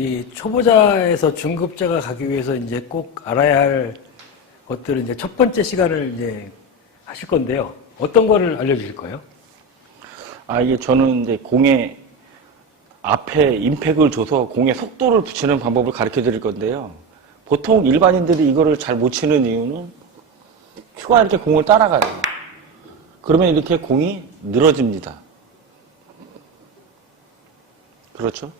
이 초보자에서 중급자가 가기 위해서 이제 꼭 알아야 할 것들을 이제 첫 번째 시간을 이제 하실 건데요. 어떤 거를 알려주실 거예요? 이게 저는 이제 공에 앞에 임팩을 줘서 공에 속도를 붙이는 방법을 가르쳐 드릴 건데요. 보통 일반인들이 이거를 잘 못 치는 이유는 큐가 이렇게 공을 따라가요. 그러면 이렇게 공이 늘어집니다. 그렇죠?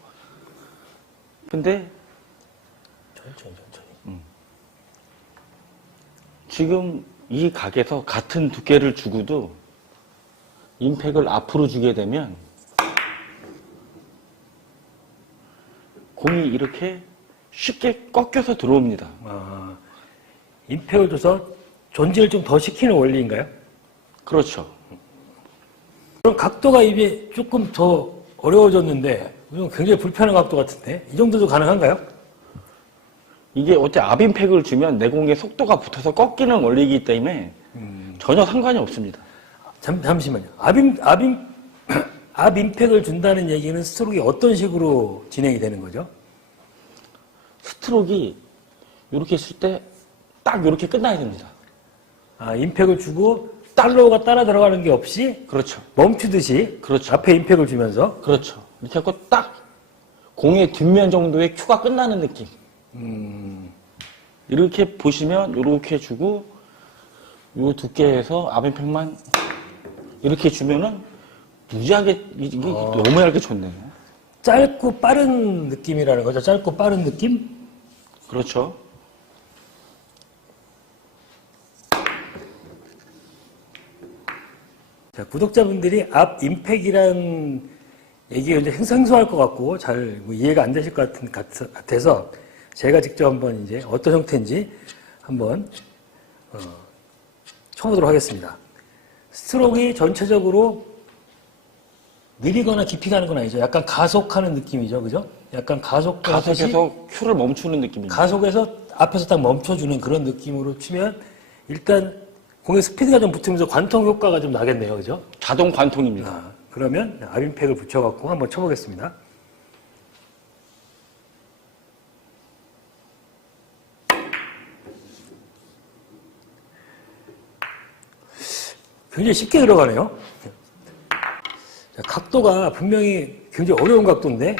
근데 천천히. 지금 이 각에서 같은 두께를 주고도 임팩을 앞으로 주게 되면 공이 이렇게 쉽게 꺾여서 들어옵니다. 임팩을 줘서 전진을 좀 더 시키는 원리인가요? 그렇죠. 그럼 각도가 이게 조금 더 어려워졌는데 이건 굉장히 불편한 각도 같은데 이 정도도 가능한가요? 이게 어째 앞임팩을 주면 내 공에 속도가 붙어서 꺾이는 원리이기 때문에 전혀 상관이 없습니다. 잠시만요. 앞임팩을 준다는 얘기는 스트로크가 어떤 식으로 진행이 되는 거죠? 스트로크가 이렇게 했을 때 딱 이렇게 끝나야 됩니다. 임팩을 주고 팔로우가 따라 들어가는 게 없이 그렇죠. 멈추듯이 그렇죠. 앞에 임팩을 주면서 그렇죠. 이렇게 하고 딱 공의 뒷면 정도의 큐가 끝나는 느낌. 이렇게 보시면 이렇게 주고 요 두께에서 앞임팩만 이렇게 주면은 무지하게 이게 너무 얇게 쳤네요. 짧고 빠른 느낌이라는 거죠. 짧고 빠른 느낌? 그렇죠. 자, 구독자분들이 앞 임팩이란 얘기가 이제 생소할 것 같고 잘 이해가 안 되실 것 같아서 제가 직접 한번 이제 어떤 형태인지 한번 쳐보도록 하겠습니다. 스트로크가 전체적으로 느리거나 깊이 가는 건 아니죠. 약간 가속하는 느낌이죠. 그죠? 약간 가속해서 큐를 멈추는 느낌입니다. 가속해서 앞에서 딱 멈춰주는 그런 느낌으로 치면 일단 공의 스피드가 좀 붙으면서 관통 효과가 좀 나겠네요. 그죠? 자동 관통입니다. 그러면 앞임팩을 붙여갖고 한번 쳐보겠습니다. 굉장히 쉽게 들어가네요. 자, 각도가 분명히 굉장히 어려운 각도인데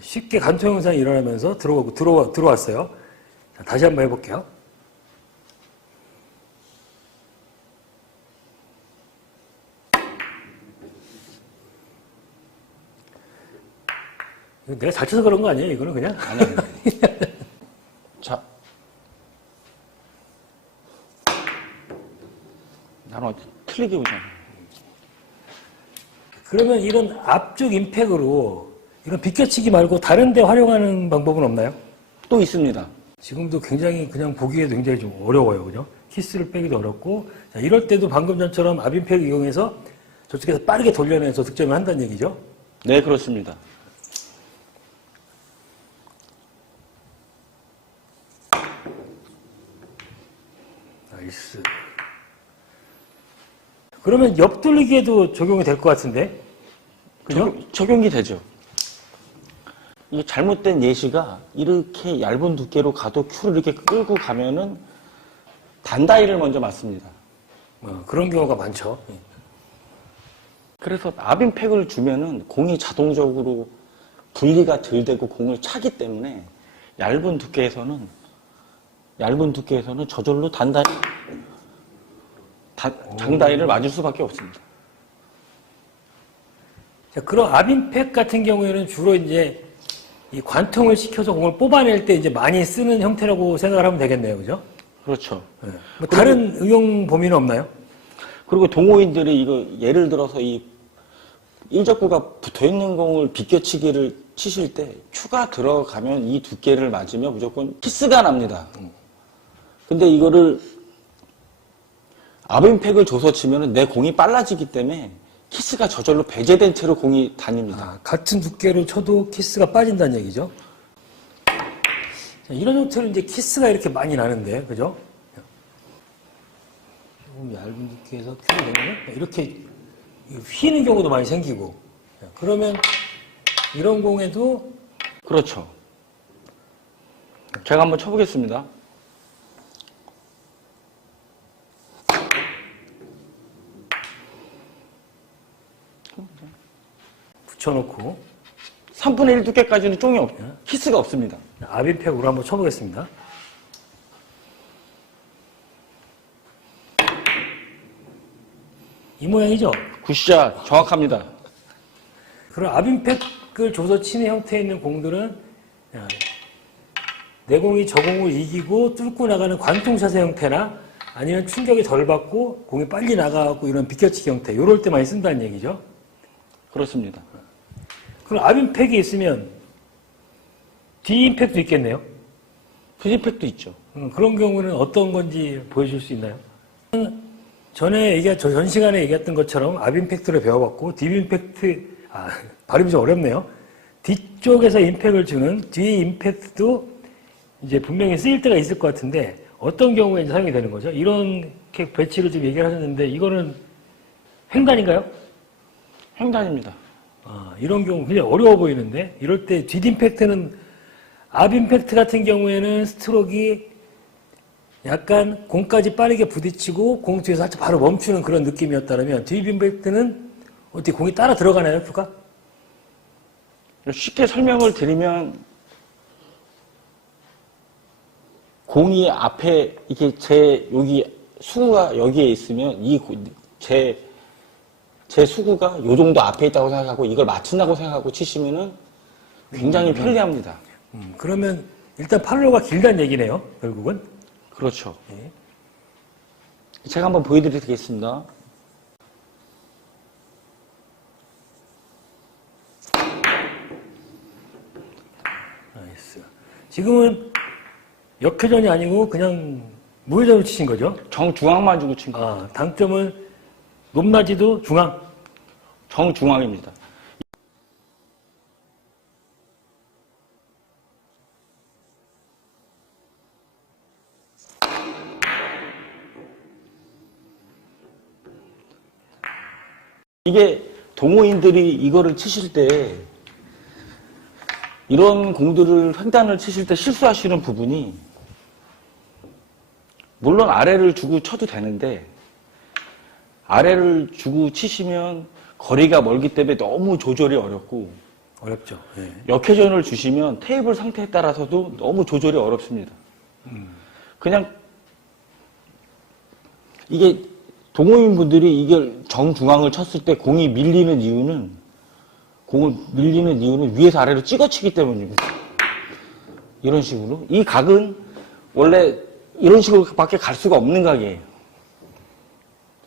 쉽게 관통 현상이 일어나면서 들어왔어요. 자, 다시 한번 해볼게요. 내가 잘 쳐서 그런 거 아니에요? 이거는 그냥? 아니요. 자. 나는 틀리게 보잖아. 그러면 이런 앞쪽 임팩으로 이런 비껴치기 말고 다른 데 활용하는 방법은 없나요? 또 있습니다. 지금도 굉장히 그냥 보기에도 굉장히 좀 어려워요. 그죠? 키스를 빼기도 어렵고. 자, 이럴 때도 방금 전처럼 앞임팩을 이용해서 저쪽에서 빠르게 돌려내서 득점을 한다는 얘기죠? 네, 그렇습니다. 나이스. 그러면 옆돌리기에도 적용이 될 것 같은데? 그죠? 적용이 되죠. 이 잘못된 예시가 이렇게 얇은 두께로 가도 큐를 이렇게 끌고 가면은 단다이를 먼저 맞습니다. 그런 경우가 많죠. 그래서 앞임팩을 주면은 공이 자동적으로 분리가 덜 되고 공을 차기 때문에 얇은 두께에서는 저절로 장다이를 맞을 수밖에 없습니다. 자, 그럼 앞임팩 같은 경우에는 주로 이제 이 관통을 시켜서 공을 뽑아낼 때 이제 많이 쓰는 형태라고 생각을 하면 되겠네요. 그죠? 그렇죠. 네. 뭐 다른 응용 범위는 없나요? 그리고 동호인들이 이거 예를 들어서 이 일적구가 붙어 있는 공을 비껴치기를 치실 때 큐가 들어가면 이 두께를 맞으면 무조건 키스가 납니다. 근데 이거를 앞임팩을 줘서 치면 내 공이 빨라지기 때문에 키스가 저절로 배제된 채로 공이 다닙니다. 같은 두께로 쳐도 키스가 빠진다는 얘기죠. 자, 이런 형태로 이제 키스가 이렇게 많이 나는데, 그죠? 조금 얇은 두께에서 큐를 내면 이렇게 휘는 경우도 많이 생기고. 자, 그러면 이런 공에도 그렇죠. 제가 한번 쳐보겠습니다. 붙여놓고 3분의 1 두께까지는 키스가 없습니다. 압임팩으로 한번 쳐보겠습니다. 이 모양이죠? 굿샷 정확합니다. 그런 압임팩을 줘서 치는 형태에 있는 공들은 내 공이 저 공을 이기고 뚫고 나가는 관통샷의 형태나 아니면 충격이 덜 받고 공이 빨리 나가고 이런 비껴치기 형태, 이럴 때 많이 쓴다는 얘기죠. 그렇습니다. 그럼 압임팩이 있으면 디임팩도 있겠네요. 디임팩도 있죠. 그런 경우는 어떤 건지 보여줄 수 있나요? 전 시간에 얘기했던 것처럼 압임팩트를 배워봤고, 발음이 좀 어렵네요. 뒤쪽에서 임팩을 주는 뒤 임팩트도 이제 분명히 쓰일 때가 있을 것 같은데, 어떤 경우에 이제 사용이 되는 거죠? 이렇게 배치를 좀 얘기를 하셨는데, 이거는 횡단인가요? 횡단입니다. 이런 경우 굉장히 어려워 보이는데, 이럴 때 뒷임팩트는, 압임팩트 같은 경우에는 스트로크가 약간 공까지 빠르게 부딪히고 공 뒤에서 살짝 바로 멈추는 그런 느낌이었다면, 뒷임팩트는 어떻게 공이 따라 들어가나요, 표가? 쉽게 설명을 드리면, 공이 앞에, 이게 여기 수구가 여기에 있으면, 제 수구가 요 정도 앞에 있다고 생각하고, 이걸 맞춘다고 생각하고 치시면은 굉장히 편리합니다. 그러면 일단 팔로가 길다는 얘기네요, 결국은. 그렇죠. 예. 제가 한번 보여드리겠습니다. 나이스. 지금은 역회전이 아니고 그냥 무회전으로 치신 거죠? 정중앙만 주고 친 거. 당점은 높낮이도 중앙. 정중앙입니다. 이게 동호인들이 이거를 치실 때 이런 공들을 횡단을 치실 때 실수하시는 부분이 물론 아래를 주고 쳐도 되는데 아래를 주고 치시면 거리가 멀기 때문에 너무 조절이 어렵고 어렵죠. 예. 역회전을 주시면 테이블 상태에 따라서도 너무 조절이 어렵습니다. 그냥 이게 동호인분들이 이걸 정중앙을 쳤을 때 공을 밀리는 이유는 위에서 아래로 찍어치기 때문입니다. 이런 식으로. 이 각은 원래 이런 식으로 밖에 갈 수가 없는 각이에요.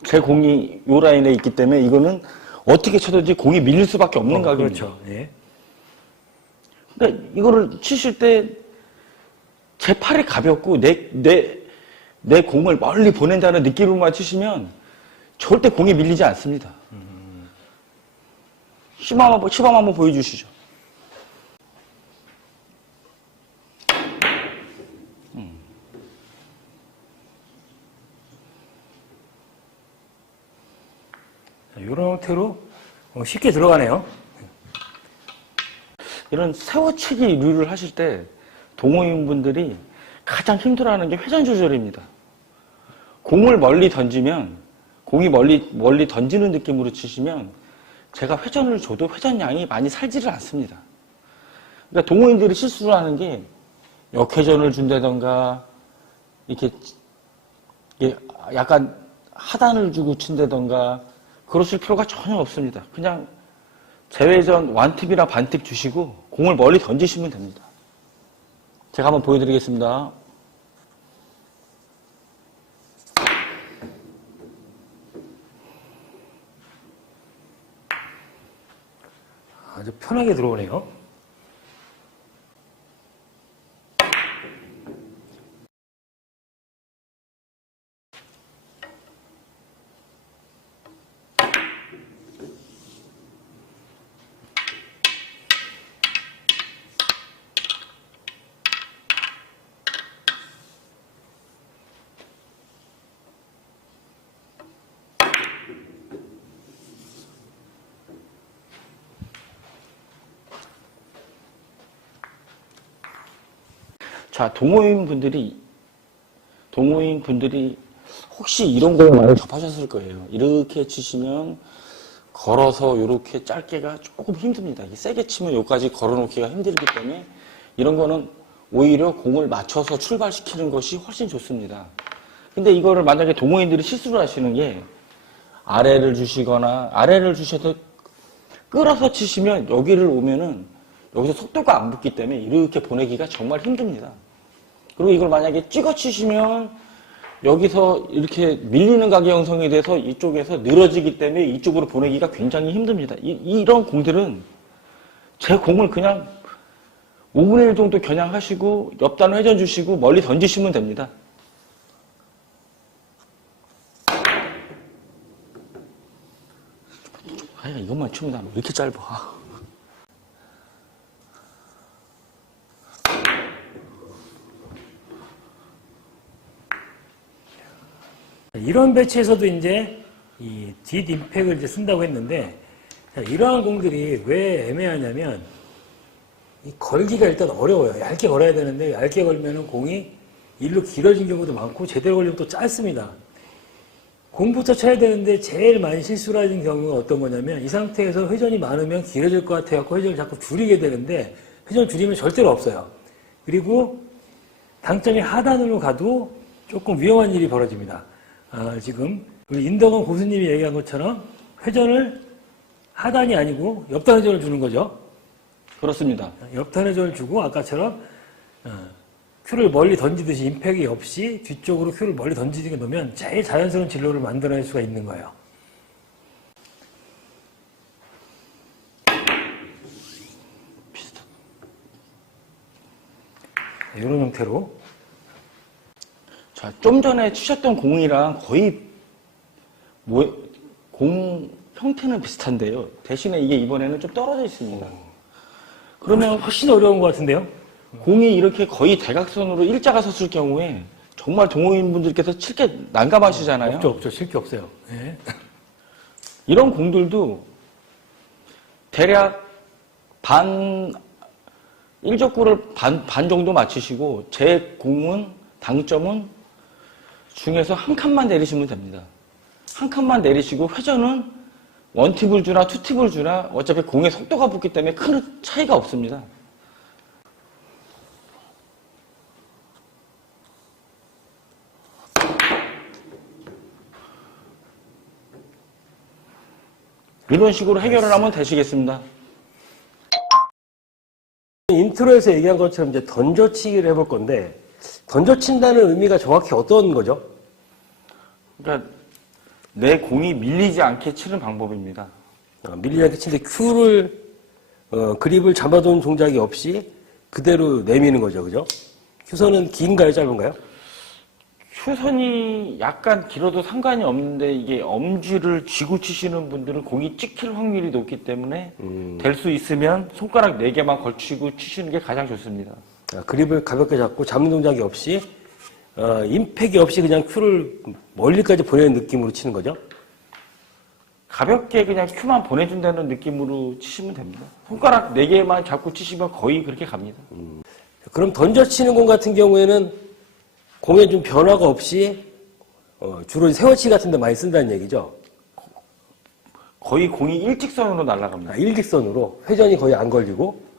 제 공이 요 라인에 있기 때문에 이거는 어떻게 쳐든지 공이 밀릴 수밖에 없는 각입니다. 그렇죠. 예. 그러니까 이거를 치실 때 제 팔이 가볍고 내 공을 멀리 보낸다는 느낌으로만 치시면 절대 공이 밀리지 않습니다. 시범 한번 보여주시죠. 이런 형태로 쉽게 들어가네요. 이런 세워치기 룰을 하실 때 동호인분들이 가장 힘들어하는 게 회전 조절입니다. 공을 멀리 던지면 공이 멀리 던지는 느낌으로 치시면 제가 회전을 줘도 회전량이 많이 살지를 않습니다. 그러니까 동호인들이 실수를 하는 게 역회전을 준다던가 이렇게 약간 하단을 주고 친다던가 그러실 필요가 전혀 없습니다. 그냥 제외전 완팁이나 반팁 주시고 공을 멀리 던지시면 됩니다. 제가 한번 보여드리겠습니다. 아주 편하게 들어오네요. 자, 동호인 분들이 혹시 이런 걸 많이 접하셨을 거예요. 이렇게 치시면 걸어서 이렇게 짧게가 조금 힘듭니다. 세게 치면 여기까지 걸어놓기가 힘들기 때문에 이런 거는 오히려 공을 맞춰서 출발시키는 것이 훨씬 좋습니다. 근데 이거를 만약에 동호인들이 실수를 하시는 게 아래를 주셔도 끌어서 치시면 여기를 오면은 여기서 속도가 안 붙기 때문에 이렇게 보내기가 정말 힘듭니다. 그리고 이걸 만약에 찍어 치시면 여기서 이렇게 밀리는 가게 형성이 돼서 이쪽에서 늘어지기 때문에 이쪽으로 보내기가 굉장히 힘듭니다. 이런 공들은 제 공을 그냥 5분의 1 정도 겨냥하시고 옆단 회전 주시고 멀리 던지시면 됩니다. 아야 이것만 치면 왜 이렇게 짧아. 이런 배치에서도 이제 이 뒷 임팩을 이제 쓴다고 했는데, 자, 이러한 공들이 왜 애매하냐면, 이 걸기가 일단 어려워요. 얇게 걸어야 되는데, 얇게 걸면은 공이 일로 길어진 경우도 많고, 제대로 걸리면 또 짧습니다. 공부터 쳐야 되는데, 제일 많이 실수를 하는 경우가 어떤 거냐면, 이 상태에서 회전이 많으면 길어질 것 같아서 회전을 자꾸 줄이게 되는데, 회전을 줄이면 절대로 없어요. 그리고 당점이 하단으로 가도 조금 위험한 일이 벌어집니다. 지금 우리 인덕원 고수님이 얘기한 것처럼 회전을 하단이 아니고 옆단 회전을 주는 거죠. 그렇습니다. 옆단 회전을 주고 아까처럼 큐를 멀리 던지듯이 임팩이 없이 뒤쪽으로 큐를 멀리 던지게 놓으면 제일 자연스러운 진로를 만들어낼 수가 있는 거예요. 비슷한. 이런 형태로. 자, 좀 전에 치셨던 공이랑 거의 공 형태는 비슷한데요. 대신에 이게 이번에는 좀 떨어져 있습니다. 그러면 훨씬 어려운 것 같은데요? 공이 이렇게 거의 대각선으로 일자가 섰을 경우에 정말 동호인분들께서 칠 게 난감하시잖아요. 없죠. 칠 게 없어요. 네. 이런 공들도 대략 반 1족구를 반 정도 맞추시고 제 공은 당점은 중에서 한 칸만 내리시면 됩니다. 한 칸만 내리시고 회전은 원팁을 주나 투팁을 주나 어차피 공의 속도가 붙기 때문에 큰 차이가 없습니다. 이런 식으로 해결을 하면 되시겠습니다. 인트로에서 얘기한 것처럼 이제 던져치기를 해볼 건데, 던져친다는 의미가 정확히 어떤 거죠? 그러니까 내 공이 밀리지 않게 치는 방법입니다. 밀리지 않게 치는데 큐를 그립을 잡아둔 동작이 없이 그대로 내미는 거죠, 그죠? 큐선은 긴가요, 짧은가요? 큐선이 약간 길어도 상관이 없는데 이게 엄지를 쥐고 치시는 분들은 공이 찍힐 확률이 높기 때문에 될 수 있으면 손가락 4개만 걸치고 치시는 게 가장 좋습니다. 그립을 가볍게 잡고 잡는 동작이 없이 임팩이 없이 그냥 큐를 멀리까지 보내는 느낌으로 치는 거죠? 가볍게 그냥 큐만 보내준다는 느낌으로 치시면 됩니다. 손가락 4개만 잡고 치시면 거의 그렇게 갑니다. 그럼 던져치는 공 같은 경우에는 공에 좀 변화가 없이 주로 세워치기 같은 데 많이 쓴다는 얘기죠? 거의 공이 일직선으로 날아갑니다. 일직선으로 회전이 거의 안 걸리고.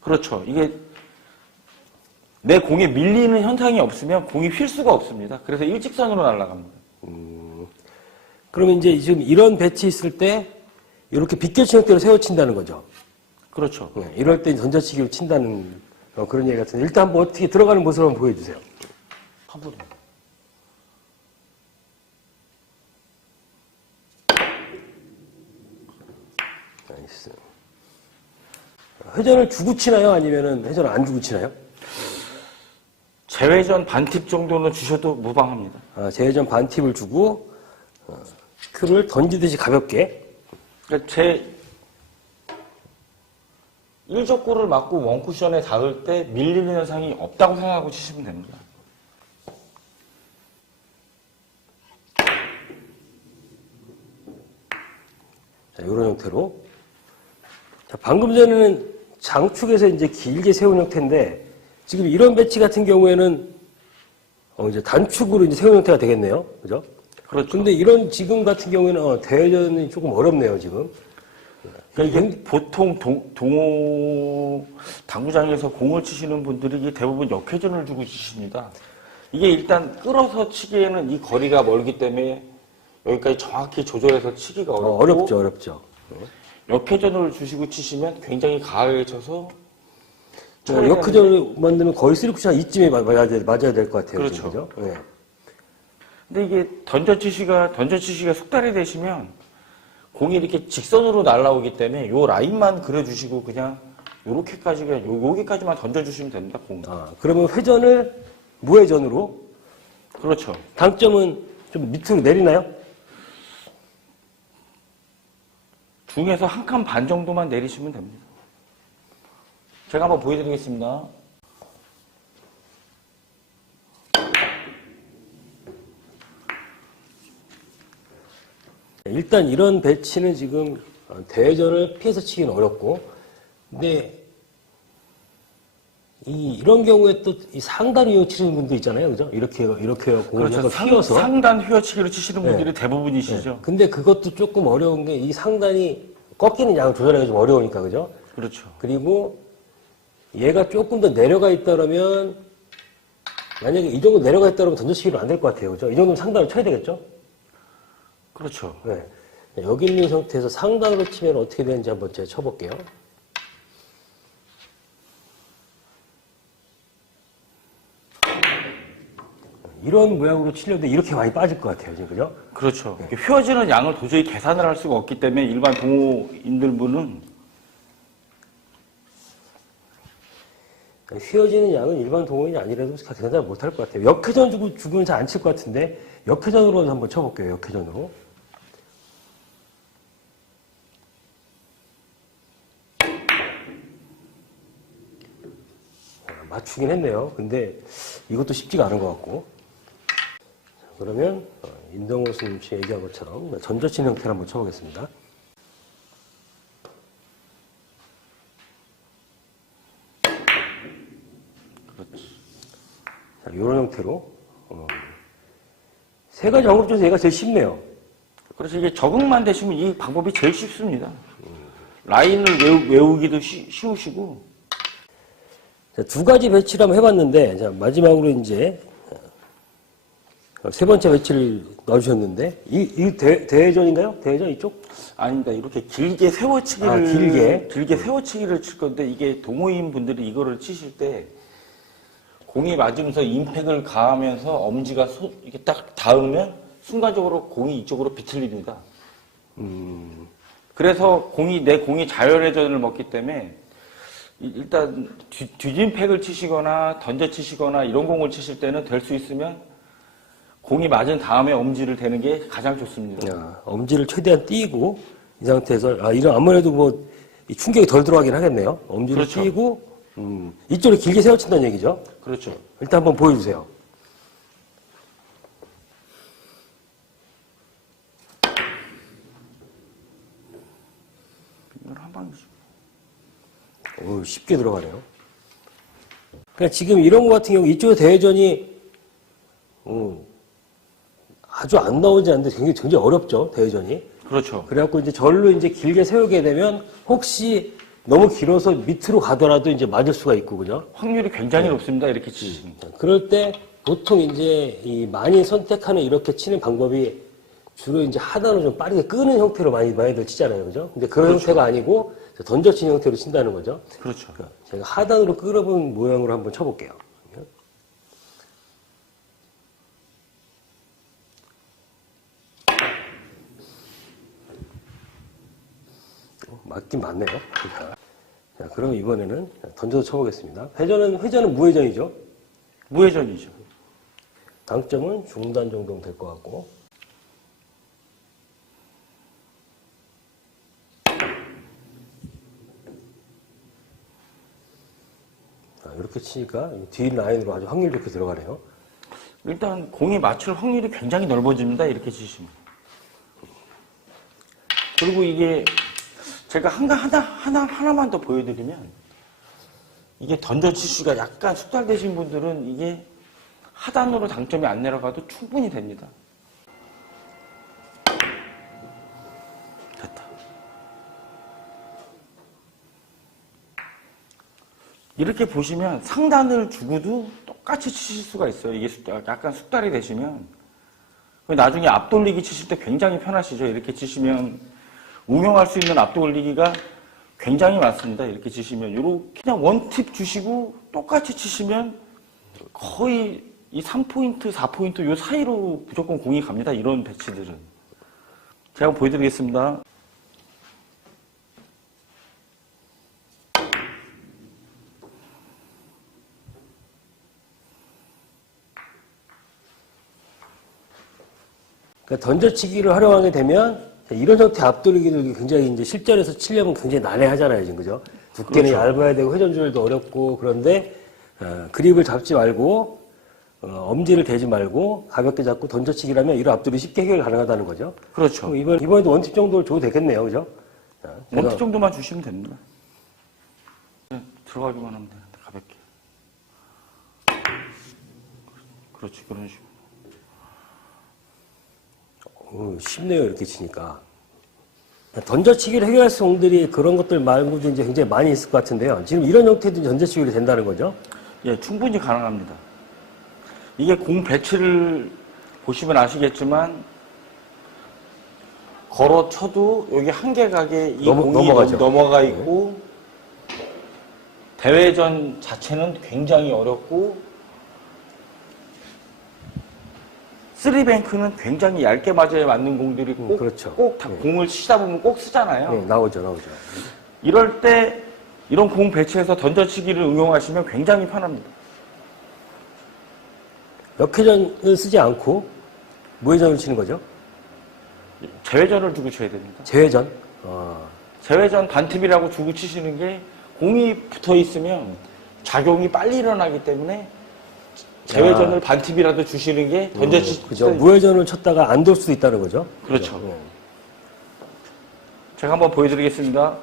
그렇죠. 이게 내 공에 밀리는 현상이 없으면 공이 휠 수가 없습니다. 그래서 일직선으로 날아갑니다. 그러면 이제 지금 이런 배치 있을 때 이렇게 비껴친 형태로 세워친다는 거죠? 그렇죠. 네, 이럴 때 던져치기로 친다는 그런 얘기 같은데 일단 한번 어떻게 들어가는 모습을 한번 보여주세요. 한번 나이스. 회전을 주고 치나요? 아니면 회전을 안 주고 치나요? 재회전 반팁 정도는 주셔도 무방합니다. 재회전 반팁을 주고 큐를 던지듯이 가볍게. 그러니까 제 1족구를 맞고 원쿠션에 닿을 때 밀리는 현상이 없다고 생각하고 치시면 됩니다. 자, 이런 형태로. 자, 방금 전에는 장축에서 이제 길게 세운 형태인데, 지금 이런 배치 같은 경우에는 이제 단축으로 이제 세운 형태가 되겠네요. 그죠? 그렇죠. 근데 이런 지금 같은 경우에는 대회전이 조금 어렵네요, 지금. 그러니까 이게 보통 동호 당구장에서 공을 치시는 분들이 이게 대부분 역회전을 주고 치십니다. 이게 일단 끌어서 치기에는 이 거리가 멀기 때문에 여기까지 정확히 조절해서 치기가 어렵고 어렵죠. 역회전을 주시고 치시면 굉장히 가하게 쳐서 역회전을 만들면 거의 3쿠션 이쯤에 맞아야 될 것 같아요. 그렇죠. 지금, 그죠? 네. 근데 이게 던져치시가 속달이 되시면 공이 이렇게 직선으로 날아오기 때문에 요 라인만 그려주시고 그냥 여기까지만 던져주시면 됩니다. 공. 그러면 회전을 무회전으로 그렇죠. 당점은 좀 밑으로 내리나요? 중에서 한 칸 반 정도만 내리시면 됩니다. 제가 한번 보여드리겠습니다. 일단 이런 배치는 지금 대회전을 피해서 치기는 어렵고, 근데 이런 경우에 또 이 상단 위에 치시는 분도 있잖아요, 그죠? 이렇게 공을 그렇죠. 약간 휘어서. 상단 휘어치기로 치시는 분들이 대부분이시죠. 네. 근데 그것도 조금 어려운 게 이 상단이 꺾이는 양을 조절하기가 좀 어려우니까, 그죠? 그렇죠. 그리고 얘가 조금 더 내려가 있다면, 만약에 이 정도 내려가 있다면 던져치기로 안 될 것 같아요, 그죠? 이 정도면 상단을 쳐야 되겠죠? 그렇죠. 네. 여기 있는 상태에서 상단으로 치면 어떻게 되는지 한번 제가 쳐볼게요. 이런 모양으로 치려도 이렇게 많이 빠질 것 같아요, 지금, 그죠? 그렇죠. 휘어지는 양을 도저히 계산을 할 수가 없기 때문에 일반 동호인들분은 휘어지는 양은 일반 동호인이 아니라도 계산을 못할 것 같아요. 역회전 주고는 잘 안 칠 것 같은데, 역회전으로 한번 쳐볼게요, 역회전으로. 맞추긴 했네요. 근데 이것도 쉽지가 않은 것 같고. 그러면 임동호 스님 씨 얘기한 것처럼 전저친 형태를 한번 쳐보겠습니다. 자, 이런 형태로 세 가지 방법 중에서 얘가 제일 쉽네요. 그래서 이게 적응만 되시면 이 방법이 제일 쉽습니다. 라인을 외우기도 쉬우시고. 자, 두 가지 배치를 한번 해봤는데, 자, 마지막으로 이제 세 번째 배치를 넣어주셨는데, 이 대회전인가요? 대회전 이쪽? 아닙니다. 이렇게 길게 세워치기를 길게 세워치기를 칠 건데 이게 동호인 분들이 이거를 치실 때 공이 맞으면서 임팩을 가하면서 엄지가 이렇게 딱 닿으면 순간적으로 공이 이쪽으로 비틀립니다. 그래서 내 공이 자연회전을 먹기 때문에 일단 뒤짐팩을 치시거나 던져 치시거나 이런 공을 치실 때는 될 수 있으면 공이 맞은 다음에 엄지를 대는 게 가장 좋습니다. 야, 엄지를 최대한 띄고 이 상태에서 이런 아무래도 뭐 이 충격이 덜 들어가긴 하겠네요. 엄지를 그렇죠. 띄고 이쪽으로 길게 세워친다는 얘기죠. 그렇죠. 일단 한번 보여주세요. 이걸 한 방씩. 쉽게 들어가네요. 그러니까 지금 이런 거 같은 경우 이쪽에 대회전이 아주 안 나오지 않는데 굉장히 어렵죠, 대회전이. 그렇죠. 그래갖고 이제 절로 이제 길게 세우게 되면 혹시 너무 길어서 밑으로 가더라도 이제 맞을 수가 있고, 그죠? 확률이 굉장히 높습니다. 이렇게 치시는. 그럴 때 보통 이제 많이 선택하는 이렇게 치는 방법이 주로 이제 하단으로 좀 빠르게 끄는 형태로 많이들 치잖아요, 그죠? 근데 그런 그렇죠. 형태가 아니고 던져치는 형태로 친다는 거죠. 그렇죠. 제가 하단으로 끌어본 모양으로 한번 쳐볼게요. 맞긴 맞네요. 자, 그럼 이번에는 던져서 쳐보겠습니다. 회전은 무회전이죠. 무회전이죠. 당점은 중단 정도면 될 것 같고. 이렇게 치니까 뒤 라인으로 아주 확률 좋게 들어가네요. 일단 공이 맞출 확률이 굉장히 넓어집니다. 이렇게 치시면. 그리고 이게 제가 하나만 더 보여드리면 이게 던져치기가 약간 숙달되신 분들은 이게 하단으로 당점이 안 내려가도 충분히 됩니다. 됐다. 이렇게 보시면 상단을 주고도 똑같이 치실 수가 있어요. 이게 약간 숙달이 되시면. 나중에 앞돌리기 치실 때 굉장히 편하시죠. 이렇게 치시면 응용할 수 있는 앞돌리기가 굉장히 많습니다. 이렇게 치시면 이렇게 그냥 원팁 주시고 똑같이 치시면 거의 이 3포인트, 4포인트 요 사이로 무조건 공이 갑니다. 이런 배치들은. 제가 한번 보여드리겠습니다. 그러니까 던져치기를 활용하게 되면 이런 형태 앞돌리기를 굉장히 이제 실전에서 치려면 굉장히 난해하잖아요, 지금 그죠? 두께는 그렇죠. 얇아야 되고 회전 조절도 어렵고 그런데 그립을 잡지 말고 엄지를 대지 말고 가볍게 잡고 던져치기라면 이런 앞돌이 쉽게 해결 가능하다는 거죠. 그렇죠. 이번에도 원팁 정도를 줘도 되겠네요, 그죠? 자, 원팁 정도만 주시면 됩니다. 들어가기만 하면 되는데 가볍게. 그렇지, 그런 식으로. 쉽네요, 이렇게 치니까. 던져치기를 해결할 수 있는 공들이 그런 것들 말고도 이제 굉장히 많이 있을 것 같은데요. 지금 이런 형태도 던져치기로 된다는 거죠? 예, 충분히 가능합니다. 이게 공 배치를 보시면 아시겠지만 걸어 쳐도 여기 한계각에 이 공이 넘어가죠. 넘어가 있고 대회전 자체는 굉장히 어렵고 쓰리뱅크는 굉장히 얇게 맞아야 맞는 공들이 꼭, 그렇죠. 꼭 공을 치다 보면 꼭 쓰잖아요. 네, 나오죠. 이럴 때 이런 공 배치해서 던져치기를 응용하시면 굉장히 편합니다. 역회전을 쓰지 않고 무회전을 치는 거죠? 제회전을 두고 쳐야 됩니다. 재회전? 제회전 반팁이라고 주고 치시는 게 공이 붙어 있으면 작용이 빨리 일어나기 때문에 제회전을 반팁이라도 주시는 게 던져치기. 그죠. 무회전을 쳤다가 안 돌 수도 있다는 거죠? 그렇죠. 네. 제가 한번 보여드리겠습니다.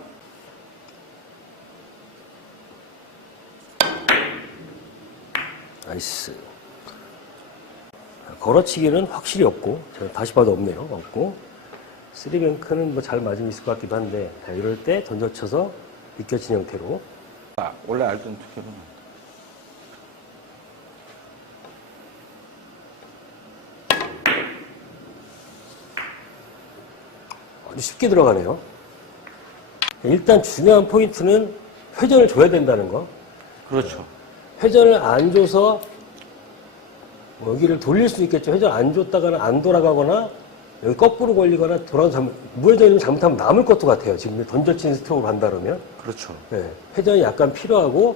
나이스. 걸어치기는 확실히 없고, 제가 다시 봐도 없네요. 없고, 쓰리뱅크는 뭐 잘 맞으면 있을 것 같기도 한데, 이럴 때 던져쳐서 비껴친 형태로. 원래 알던 투표는 아주 쉽게 들어가네요. 일단 중요한 포인트는 회전을 줘야 된다는 거. 그렇죠. 회전을 안 줘서 여기를 돌릴 수 있겠죠. 회전 안 줬다가는 안 돌아가거나 여기 거꾸로 걸리거나 돌아서 무회전이면 잘못하면 남을 것도 같아요. 지금 던져치는 스트로크를 한다 그러면. 그렇죠. 네, 회전이 약간 필요하고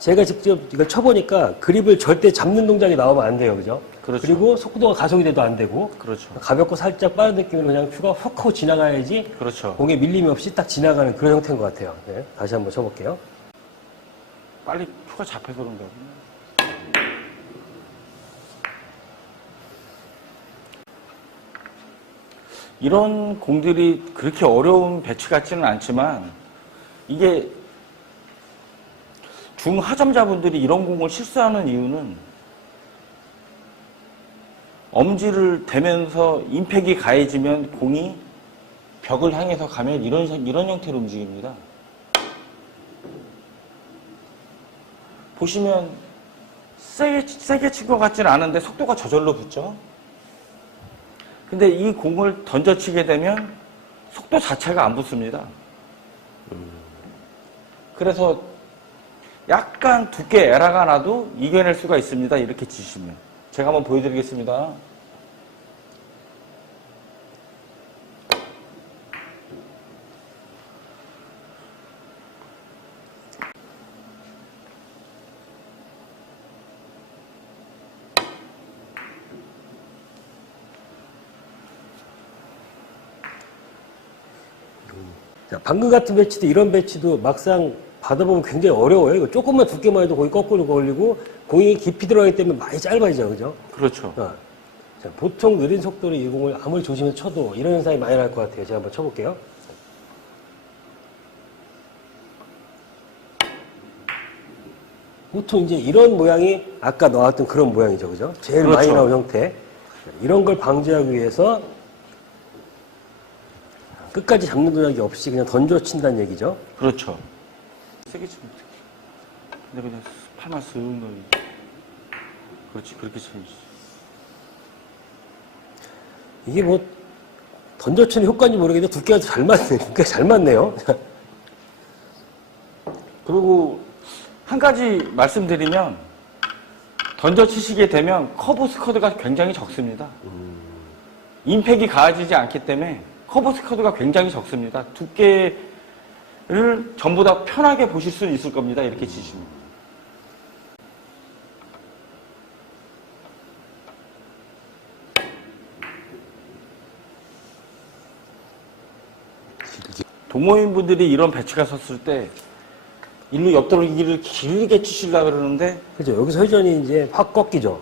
제가 직접 이걸 쳐보니까 그립을 절대 잡는 동작이 나오면 안 돼요. 그죠? 그렇죠. 그리고 속도가 가속이 돼도 안 되고 그렇죠. 가볍고 살짝 빠른 느낌으로 그냥 큐가 훅 하고 지나가야지 그렇죠. 공에 밀림이 없이 딱 지나가는 그런 형태인 것 같아요. 네, 다시 한번 쳐볼게요. 빨리 표가 잡혀서 그런가 보네. 이런 공들이 그렇게 어려운 배치 같지는 않지만 이게 중하점자분들이 이런 공을 실수하는 이유는 엄지를 대면서 임팩이 가해지면 공이 벽을 향해서 가면 이런 형태로 움직입니다. 보시면 세게 친 것 같지는 않은데 속도가 저절로 붙죠. 근데 이 공을 던져치게 되면 속도 자체가 안 붙습니다. 그래서 약간 두께 에러가 나도 이겨낼 수가 있습니다. 이렇게 치시면. 제가 한번 보여드리겠습니다. 자, 방금 같은 배치도 이런 배치도 막상 받아보면 굉장히 어려워요. 이거 조금만 두께만 해도 거기 거꾸로 걸리고 공이 깊이 들어가기 때문에 많이 짧아지죠. 그죠? 그렇죠. 자, 보통 느린 속도로 이 공을 아무리 조심해서 쳐도 이런 현상이 많이 날 것 같아요. 제가 한번 쳐볼게요. 보통 이제 이런 모양이 아까 나왔던 그런 모양이죠. 그죠? 제일 그렇죠. 많이 나온 형태. 이런 걸 방지하기 위해서 끝까지 잡는 동작이 없이 그냥 던져 친다는 얘기죠. 그렇죠. 세게 치면 어떡해. 근데 그냥 팔만 쓱 넣어. 그렇지, 그렇게 쳐야지. 이게 뭐 던져 치는 효과인지 모르겠는데 두께가 잘 맞네. 두께가 잘 맞네요. 그리고 한 가지 말씀드리면 던져 치시게 되면 커브 스쿼드가 굉장히 적습니다. 임팩이 가해지지 않기 때문에 커브 스쿼드가 굉장히 적습니다. 두께를 전부 다 편하게 보실 수 있을 겁니다. 이렇게 치시면. 동호인분들이 이런 배치가 섰을 때 일로 옆돌기를 길게 치시려고 그러는데 그죠? 여기서 회전이 이제 확 꺾이죠.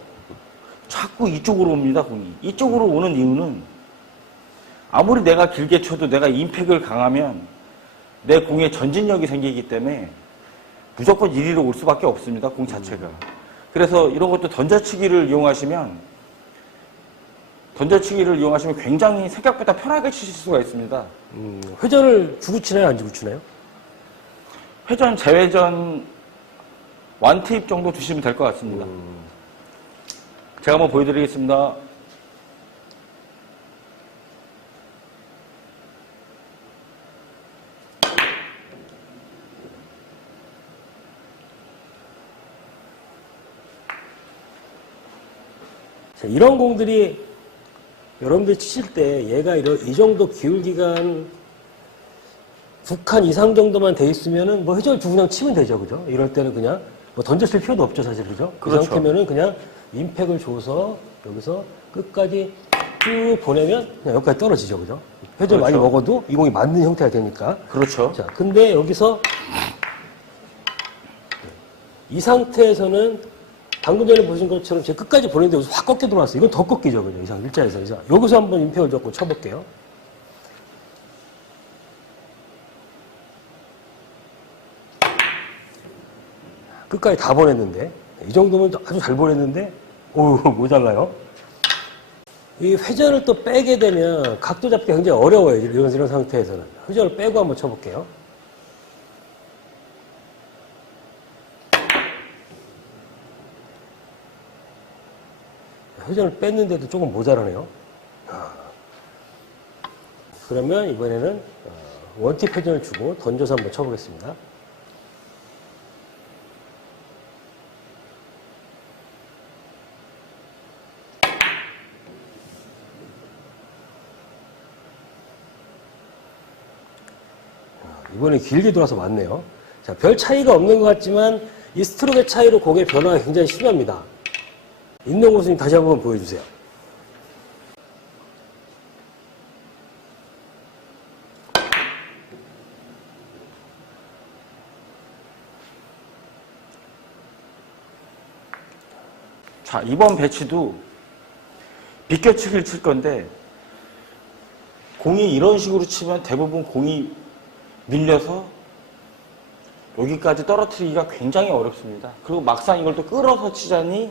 자꾸 이쪽으로 옵니다, 공이. 이쪽으로 오는 이유는 아무리 내가 길게 쳐도 내가 임팩을 강하면 내 공에 전진력이 생기기 때문에 무조건 이리로 올 수밖에 없습니다, 공 자체가. 그래서 이런 것도 던져치기를 이용하시면 굉장히 생각보다 편하게 치실 수가 있습니다. 회전을 주고 치나요? 안 주고 치나요? 회전, 재회전 완테입 정도 두시면 될 것 같습니다. 제가 한번 보여드리겠습니다. 자, 이런 공들이 여러분들 치실 때 얘가 이 정도 기울기가 한 2칸 이상 정도만 돼 있으면은 뭐 회전을 두고 그냥 치면 되죠. 그죠? 이럴 때는 그냥 뭐 던졌을 필요도 없죠. 사실. 그죠? 그렇죠. 그 상태면은 그냥 임팩을 줘서 여기서 끝까지 쭉 보내면 그냥 여기까지 떨어지죠. 그죠? 회전 많이 그렇죠. 먹어도 이 공이 맞는 형태가 되니까. 그렇죠. 자, 근데 여기서 이 상태에서는 방금 전에 보신 것처럼 제가 끝까지 보냈는데 여기서 확 꺾여 들어왔어요. 이건 더 꺾이죠. 그죠? 이상 일자에서. 여기서 한번 임팩을 잡고 쳐볼게요. 끝까지 다 보냈는데 이 정도면 아주 잘 보냈는데 오 모자라요. 이 회전을 또 빼게 되면 각도 잡기 굉장히 어려워요. 이런 상태에서는 회전을 빼고 한번 쳐볼게요. 회전을 뺐는데도 조금 모자라네요. 그러면 이번에는 원팁 회전을 주고 던져서 한번 쳐보겠습니다. 이번에 길게 돌아서 맞네요. 자, 별 차이가 없는 것 같지만 이 스트로크의 차이로 공의 변화가 굉장히 심합니다. 임동호 선생님 다시 한번 보여주세요. 자, 이번 배치도 비껴치기를 칠 건데 공이 이런 식으로 치면 대부분 공이 밀려서 여기까지 떨어뜨리기가 굉장히 어렵습니다. 그리고 막상 이걸 또 끌어서 치자니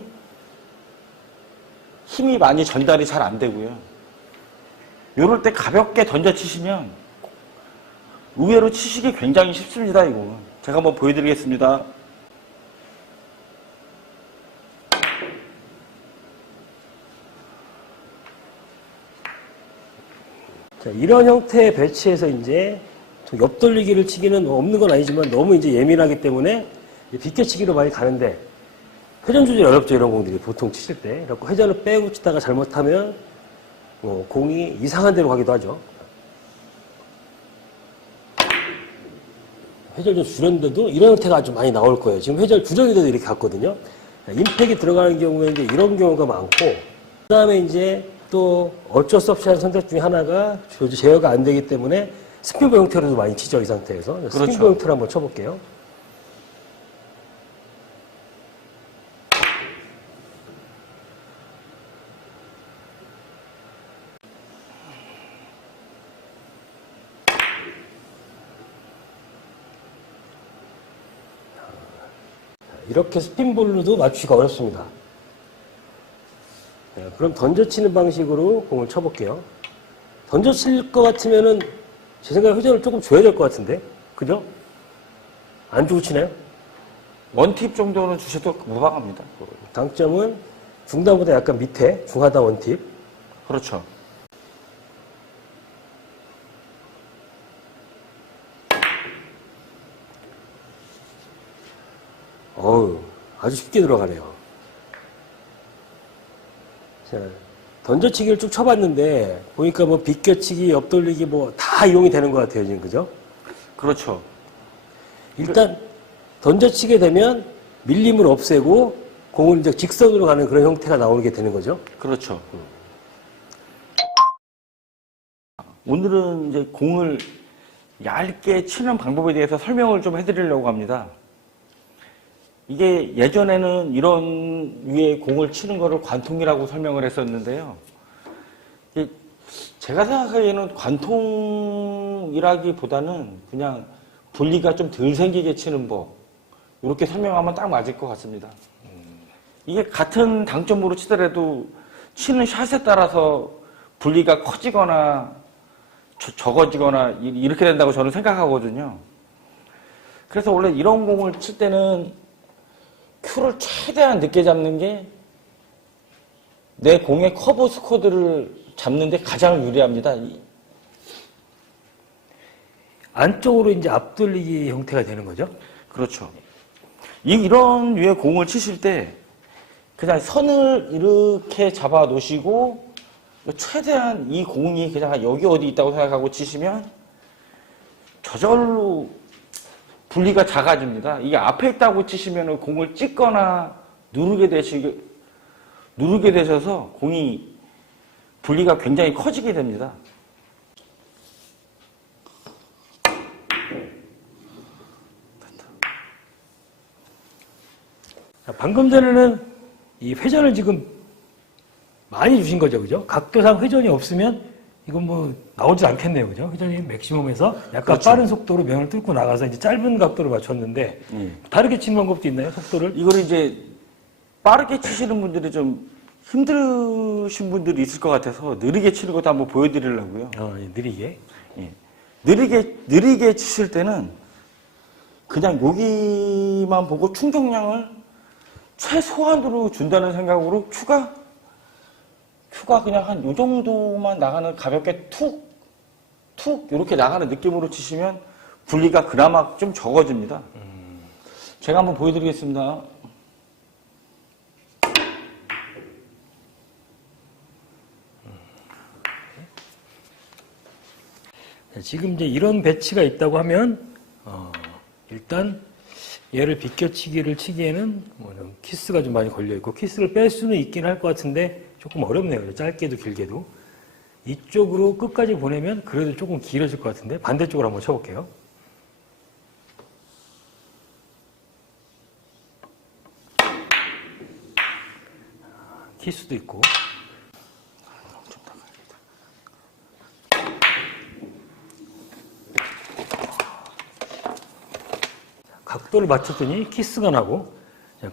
힘이 많이 전달이 잘 안 되고요. 이럴 때 가볍게 던져 치시면 의외로 치시기 굉장히 쉽습니다. 이거 제가 한번 보여드리겠습니다. 자, 이런 형태의 배치에서 이제 옆돌리기를 치기는 없는 건 아니지만 너무 이제 예민하기 때문에 비껴치기로 많이 가는데 회전 조절이 어렵죠. 이런 공들이 보통 치실 때. 그래서 회전을 빼고 치다가 잘못하면 공이 이상한 데로 가기도 하죠. 회전을 좀 줄였는데도 이런 형태가 아주 많이 나올 거예요. 지금 회전을 줄였는데도 이렇게 갔거든요. 임팩이 들어가는 경우에 이제 이런 경우가 많고, 그 다음에 이제 또 어쩔 수 없이 하는 선택 중에 하나가 제어가 안 되기 때문에 스핀보 형태로도 많이 치죠. 이 상태에서. 그렇죠. 스핀보 형태로 한번 쳐볼게요. 이렇게 스핀볼로도 맞추기가 어렵습니다. 네, 그럼 던져치는 방식으로 공을 쳐볼게요. 던져칠 것 같으면은 제 생각에 회전을 조금 줘야 될 것 같은데, 그죠? 안 주고 치나요? 원팁 정도는 주셔도 무방합니다. 당점은 중단보다 약간 밑에 중하단 원팁. 그렇죠. 어우, 아주 쉽게 들어가네요. 자, 던져치기를 쭉 쳐봤는데, 보니까 뭐 비껴치기, 옆돌리기 뭐 다 이용이 되는 것 같아요, 지금, 그죠? 그렇죠. 일단, 던져치게 되면 밀림을 없애고, 공을 이제 직선으로 가는 그런 형태가 나오게 되는 거죠. 그렇죠. 오늘은 이제 공을 얇게 치는 방법에 대해서 설명을 좀 해드리려고 합니다. 이게 예전에는 이런 위에 공을 치는 거를 관통이라고 설명을 했었는데요. 이게 제가 생각하기에는 관통이라기보다는 그냥 분리가 좀 덜 생기게 치는 법, 이렇게 설명하면 딱 맞을 것 같습니다. 이게 같은 당점으로 치더라도 치는 샷에 따라서 분리가 커지거나 적어지거나 이렇게 된다고 저는 생각하거든요. 그래서 원래 이런 공을 칠 때는 큐를 최대한 늦게 잡는 게 내 공의 커브 스쿼드를 잡는 데 가장 유리합니다. 안쪽으로 이제 앞돌리기 형태가 되는 거죠. 그렇죠. 이런 류의 공을 치실 때 그냥 선을 이렇게 잡아 놓으시고 최대한 이 공이 그냥 여기 어디 있다고 생각하고 치시면 저절로 분리가 작아집니다. 이게 앞에 있다고 치시면 공을 찍거나 누르게 되셔서 공이 분리가 굉장히 커지게 됩니다. 자, 방금 전에는 이 회전을 지금 많이 주신 거죠, 그죠? 각도상 회전이 없으면 이건 뭐 나오지 않겠네요, 그죠? 회전이 맥시멈에서 약간 그렇죠. 빠른 속도로 면을 뚫고 나가서 이제 짧은 각도로 맞췄는데 다르게 치는 방법도 있나요, 속도를? 이걸 이제 빠르게 치시는 분들이 좀 힘드신 분들이 있을 것 같아서 느리게 치는 것도 한번 보여드리려고요. 예, 느리게. 예. 느리게 치실 때는 그냥 여기만 보고 충격량을 최소한으로 준다는 생각으로 큐가 그냥 한 요 정도만 나가는 가볍게 툭 이렇게 나가는 느낌으로 치시면 분리가 그나마 좀 적어집니다. 제가 한번 보여드리겠습니다. 자, 지금 이제 이런 배치가 있다고 하면 일단 얘를 비껴치기를 치기에는 좀 키스가 좀 많이 걸려 있고 키스를 뺄 수는 있긴 할 것 같은데 조금 어렵네요. 짧게도 길게도. 이쪽으로 끝까지 보내면 그래도 조금 길어질 것 같은데 반대쪽으로 한번 쳐볼게요. 키스도 있고. 각도를 맞췄더니 키스가 나고,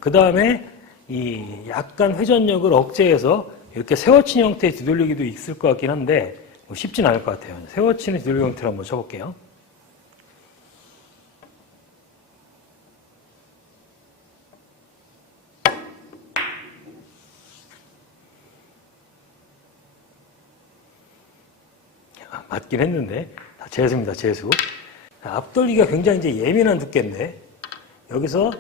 그 다음에 이 약간 회전력을 억제해서 이렇게 세워치는 형태의 뒤돌리기도 있을 것 같긴 한데 뭐 쉽진 않을 것 같아요. 세워치는 뒤돌리기 형태로 한번 쳐볼게요. 맞긴 했는데 다 재수입니다. 재수. 앞돌리기가 굉장히 이제 예민한 두께인데 여기서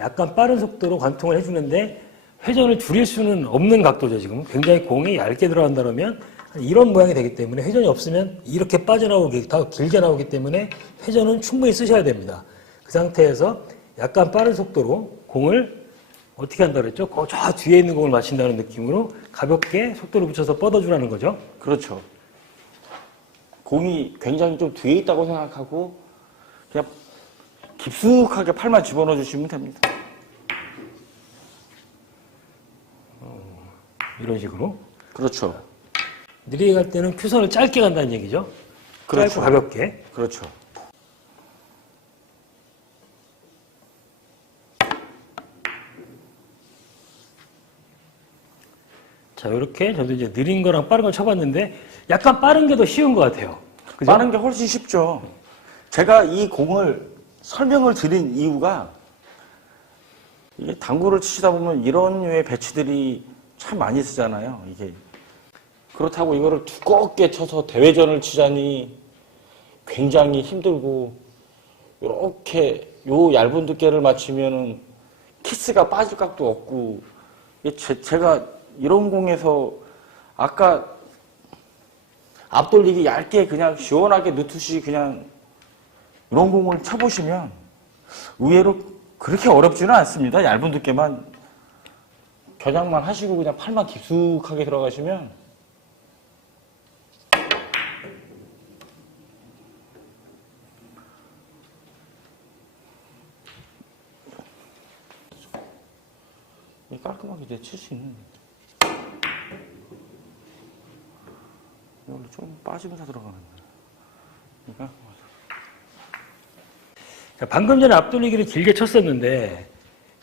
약간 빠른 속도로 관통을 해주는데 회전을 줄일 수는 없는 각도죠. 지금 굉장히 공이 얇게 들어간다 그러면 이런 모양이 되기 때문에 회전이 없으면 이렇게 빠져나오기 더 길게 나오기 때문에 회전은 충분히 쓰셔야 됩니다. 그 상태에서 약간 빠른 속도로 공을 어떻게 한다 그랬죠? 저 뒤에 있는 공을 맞춘다는 느낌으로 가볍게 속도를 붙여서 뻗어주라는 거죠. 그렇죠. 공이 굉장히 좀 뒤에 있다고 생각하고 그냥 깊숙하게 팔만 집어넣어 주시면 됩니다. 이런 식으로. 그렇죠. 느리게 갈 때는 큐선을 짧게 간다는 얘기죠. 그렇죠. 짧고 가볍게. 그렇죠. 자, 이렇게 저도 이제 느린 거랑 빠른 걸 쳐봤는데 약간 빠른 게 더 쉬운 것 같아요. 그죠? 빠른 게 훨씬 쉽죠. 제가 이 공을 설명을 드린 이유가 이게 당구를 치시다 보면 이런 류의 배치들이 참 많이 쓰잖아요. 이게 그렇다고 이거를 두껍게 쳐서 대회전을 치자니 굉장히 힘들고 이렇게 요 얇은 두께를 맞추면은 키스가 빠질 각도 없고 이게 제가 이런 공에서 아까 앞돌리기 얇게 그냥 시원하게 넣듯이 그냥 이런 공을 쳐보시면 의외로 그렇게 어렵지는 않습니다. 얇은 두께만 겨냥만 하시고 그냥 팔만 깊숙하게 들어가시면 깔끔하게 이제 칠 수 있는 이걸로 좀 빠지면서 들어가는 거예요. 그러니까 자, 방금 전에 앞돌리기를 길게 쳤었는데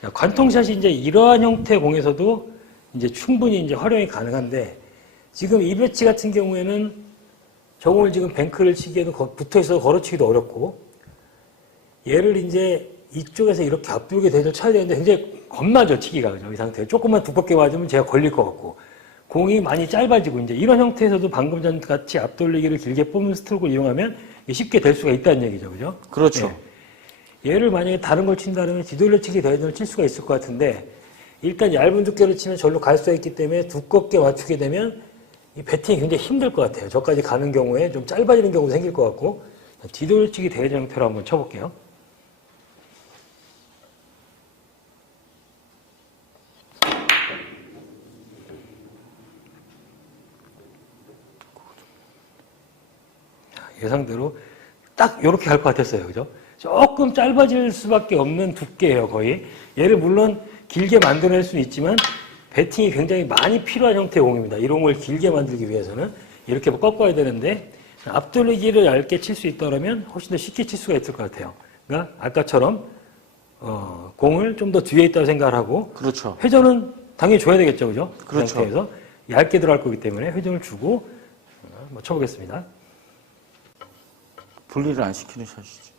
자, 관통샷이 이제 이러한 형태의 공에서도 이제 충분히 이제 활용이 가능한데 지금 이 배치 같은 경우에는 저 공을 지금 뱅크를 치기에는 붙어 있어서 걸어치기도 어렵고 얘를 이제 이쪽에서 이렇게 앞돌게 대를 쳐야 되는데 굉장히 겁나죠, 치기가. 그죠? 이 상태에. 조금만 두껍게 맞으면 제가 걸릴 것 같고. 공이 많이 짧아지고, 이제 이런 형태에서도 방금 전 같이 앞돌리기를 길게 뽑는 스트로크를 이용하면 쉽게 될 수가 있다는 얘기죠. 그죠? 그렇죠. 네. 얘를 만약에 다른 걸 친다면 뒤돌려치기 대회전을 칠 수가 있을 것 같은데, 일단 얇은 두께를 치면 절로 갈 수가 있기 때문에 두껍게 맞추게 되면 이 배팅이 굉장히 힘들 것 같아요. 저까지 가는 경우에 좀 짧아지는 경우도 생길 것 같고, 뒤돌려치기 대회전 형태로 한번 쳐볼게요. 예상대로 딱 이렇게 갈 것 같았어요. 그죠? 조금 짧아질 수밖에 없는 두께예요, 거의. 얘를 물론 길게 만들어낼 수는 있지만 배팅이 굉장히 많이 필요한 형태의 공입니다. 이런 걸 길게 만들기 위해서는 이렇게 꺾어야 되는데 앞돌리기를 얇게 칠 수 있다면 훨씬 더 쉽게 칠 수가 있을 것 같아요. 그러니까 아까처럼 공을 좀 더 뒤에 있다고 생각을 하고 그렇죠. 회전은 당연히 줘야 되겠죠, 그죠? 그 그렇죠. 상태에서 얇게 들어갈 거기 때문에 회전을 주고 한번 쳐보겠습니다. 분리를 안 시키는 샷이지.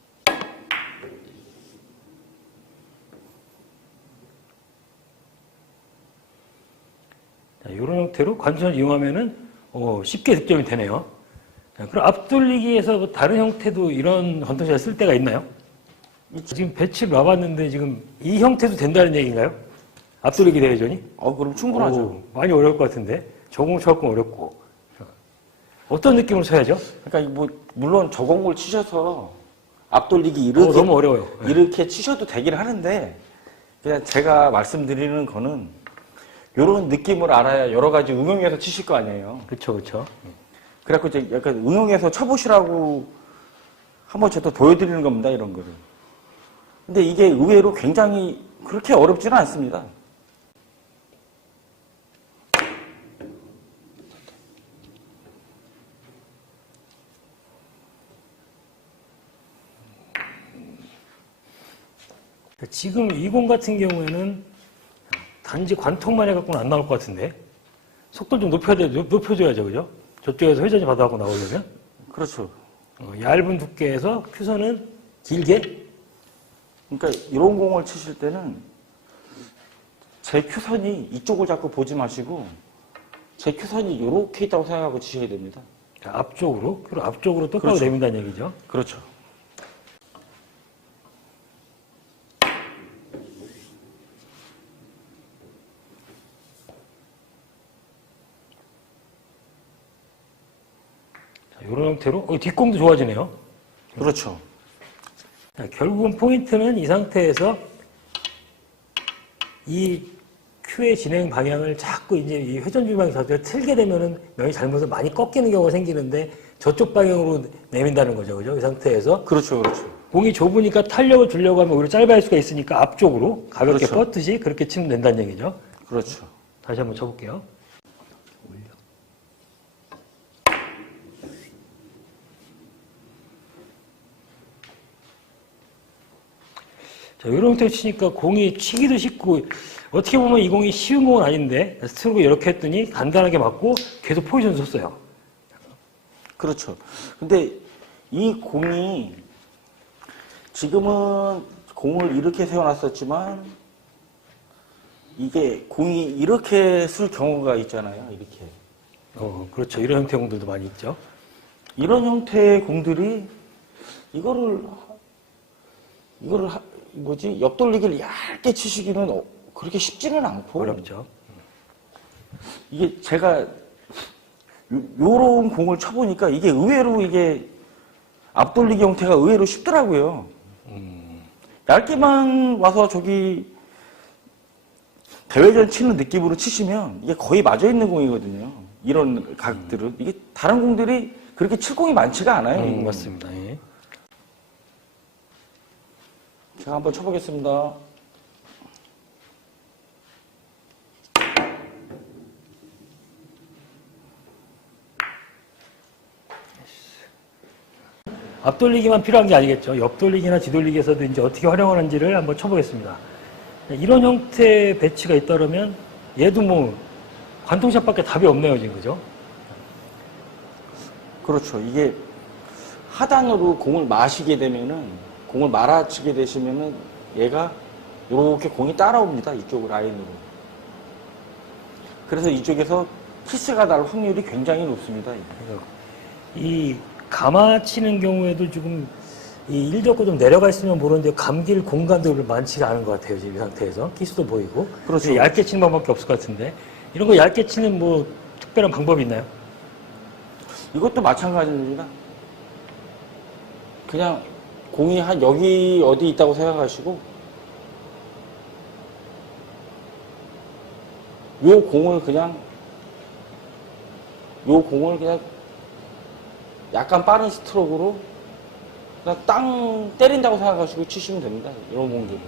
자, 이런 형태로 관전을 이용하면은 쉽게 득점이 되네요. 자, 그럼 앞돌리기에서 뭐 다른 형태도 이런 관통샷을 쓸 때가 있나요? 지금 배치를 놔봤는데 지금 이 형태도 된다는 얘기인가요? 앞돌리기 대회전이? 그럼 충분하죠. 많이 어려울 것 같은데 저공 조금 어렵고 어떤 느낌으로 쳐야죠? 그러니까 뭐 물론 저공을 치셔서 앞돌리기 이렇게 너무 어려워요. 이렇게 치셔도 되긴 하는데 그냥 제가 말씀드리는 거는 이런 느낌을 알아야 여러 가지 응용해서 치실 거 아니에요. 그렇죠, 그렇죠. 그래갖고 이제 약간 응용해서 쳐보시라고 한번 저도 보여드리는 겁니다, 이런 거를. 근데 이게 의외로 굉장히 그렇게 어렵지는 않습니다. 지금 이 공 같은 경우에는 단지 관통만 해갖고는 안 나올 것 같은데 속도를 좀 높여줘야죠, 그죠? 저쪽에서 회전이 받아갖고 나오려면 그렇죠. 얇은 두께에서 큐선은 길게. 그러니까 이런 공을 치실 때는 제 큐선이 이쪽을 자꾸 보지 마시고 제 큐선이 이렇게 있다고 생각하고 치셔야 됩니다. 자, 앞쪽으로, 그리고 앞쪽으로 똑바로 그렇죠. 내민다는 얘기죠. 그렇죠. 이런 형태로 뒷공도 좋아지네요. 그렇죠. 자, 결국은 포인트는 이 상태에서 이 큐의 진행 방향을 자꾸 이제 이 회전 주방이 자꾸 틀게 되면은 명이 잘못해서 많이 꺾이는 경우가 생기는데 저쪽 방향으로 내민다는 거죠, 그죠? 이 상태에서 그렇죠. 그렇죠. 공이 좁으니까 탄력을 주려고 하면 오히려 짧아질 수가 있으니까 앞쪽으로 가볍게 그렇죠. 뻗듯이 그렇게 치면 된다는 얘기죠. 그렇죠. 다시 한번 쳐볼게요. 자, 이런 형태로 치니까 공이 치기도 쉽고 어떻게 보면 이 공이 쉬운 공은 아닌데 스트로크 이렇게 했더니 간단하게 맞고 계속 포지션 줬어요. 그렇죠. 근데 이 공이 지금은 공을 이렇게 세워놨었지만 이게 공이 이렇게 쓸 경우가 있잖아요. 이렇게. 그렇죠. 이런 형태의 공들도 많이 있죠. 이런 형태의 공들이 이거를 뭐지 옆돌리기를 얇게 치시기는 그렇게 쉽지는 않고 어렵죠. 이게 제가 요런 공을 쳐보니까 이게 의외로 이게 앞돌리기 형태가 의외로 쉽더라고요. 얇게만 와서 저기 대회전 치는 느낌으로 치시면 이게 거의 맞아 있는 공이거든요. 이런 각들은 이게 다른 공들이 그렇게 칠 공이 많지가 않아요. 이 공은. 맞습니다. 예. 제가 한번 쳐보겠습니다. 앞돌리기만 필요한 게 아니겠죠. 옆돌리기나 뒤돌리기에서도 이제 어떻게 활용하는지를 한번 쳐보겠습니다. 이런 형태의 배치가 있다 그러면 얘도 뭐 관통샷밖에 답이 없네요, 지금 그죠? 그렇죠. 이게 하단으로 공을 마시게 되면은 공을 말아치게 되시면은 얘가 이렇게 공이 따라옵니다. 이쪽 라인으로. 그래서 이쪽에서 키스가 날 확률이 굉장히 높습니다. 이 감아 치는 경우에도 지금 이 일적고 좀 내려가 있으면 모르는데 감길 공간도 많지가 않은 것 같아요. 지금 이 상태에서 키스도 보이고. 그렇죠. 얇게 치는 방법밖에 없을 것 같은데 이런 거 얇게 치는 뭐 특별한 방법이 있나요? 이것도 마찬가지입니다. 그냥 공이 한 여기 어디 있다고 생각하시고 요 공을 그냥 약간 빠른 스트로크로 그냥 땅 때린다고 생각하시고 치시면 됩니다. 이런 공들.